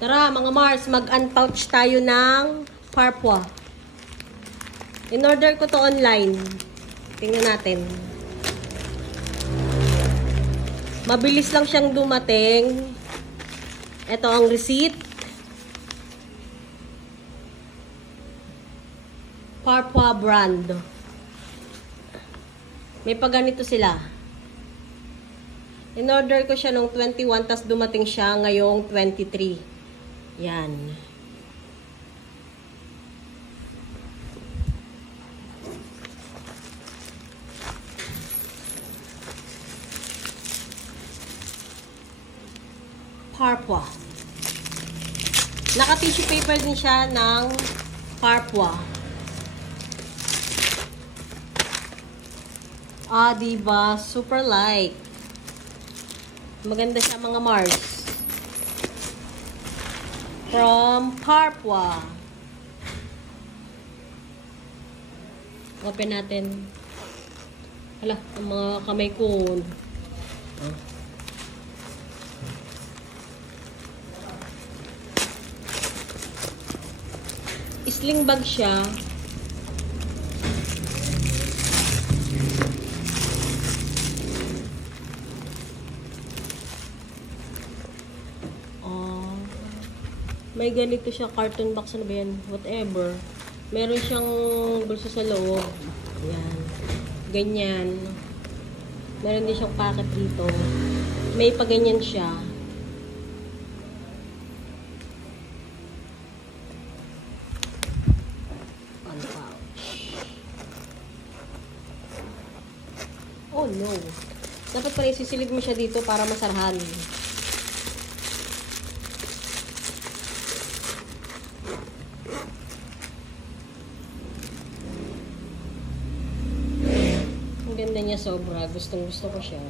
Tara mga Mars, mag-unpouch tayo ng Parpwa. In-order ko to online. Tingnan natin. Mabilis lang siyang dumating. Ito ang receipt. Parpwa brand. May paganito sila. In-order ko siya nung 21, tas dumating siya ngayong 23. Yan. Parpwa. Naka-tissue paper din siya ng Parpwa. Ah, diba? Super light. Maganda siya mga Mars. From Parpwa. Open natin. Hala, ang mga kamay ko. Sling bag siya. May ganito siya, carton box, ano ba yan? Whatever. Meron siyang bulsa sa loob. Ayan. Ganyan. Meron din siyang packet dito. May paganyan siya. Unpouch. Oh no. Dapat pala isisilid mo siya dito para masarahan. Ang ganda niya sobra. Gustong gusto ko siya.